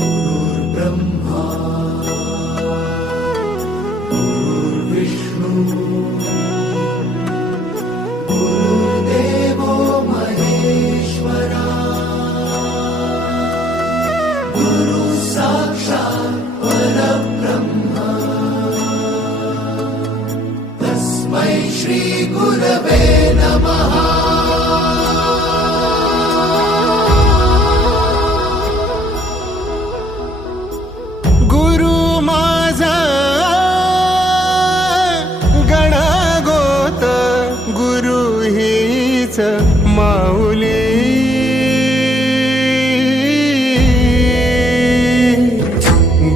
गुरुर्ब्रह्मा गुरुर्विष्णू गुरुर्देवो महेश्वरा गुरु साक्षात् परब्रह्म तस्मै श्री गुरवे नमः। गुरु माझा गणगोत गुरु हीच माऊली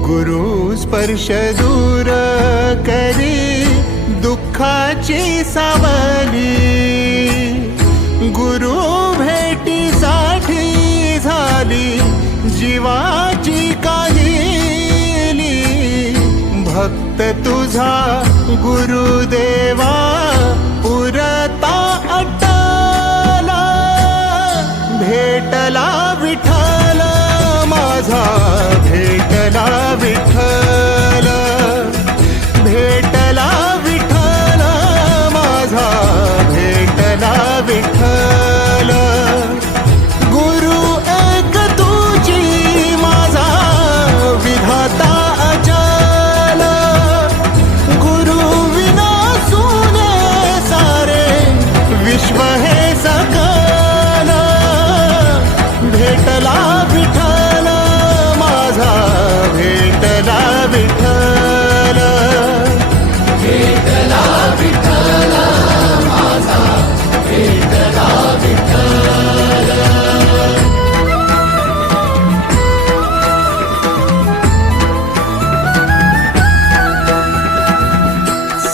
गुरु स्पर्श दूर करी दुःखाची सावली गुरु भेटीसाठी झाली जीवाची काहिली भक्त तुझा गुरुदेवा पुरता अट्टला भेटला विठ्ठल माझा भेटला विठ्ठल भेटला विठ्ठल माझा भेटला विठ्ठल गुरु एक तुझी माझा विधाता अचल गुरु विना सुने सारे विश्व हे सकल भेटला विठ्ठल माझा भेटला विठ्ठल भेटला विठ्ठल माझा भेटला विठ्ठल।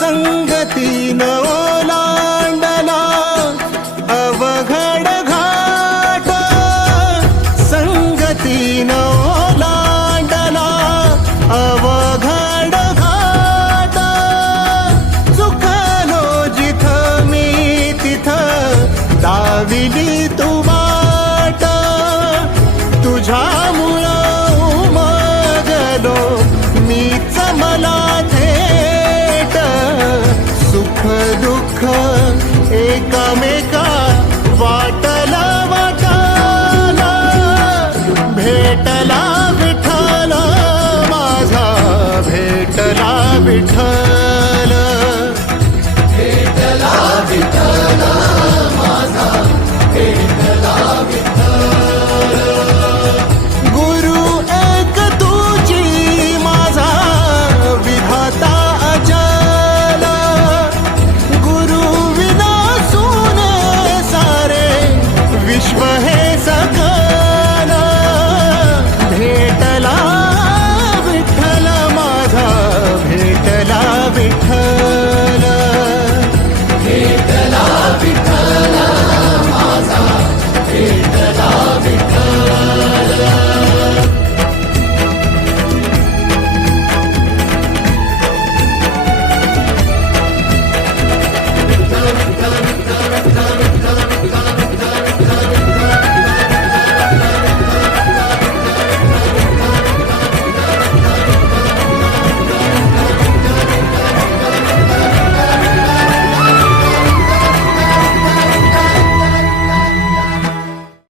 संगतीन ओलांडला अवघड घाट संगतीन ओलांडला अवघड घाट चुकलो जिथं मी तिथं दाविली तू वाट तुझ्यामुळं उमगलो मीच मला थेट सुख दुःख एकामेका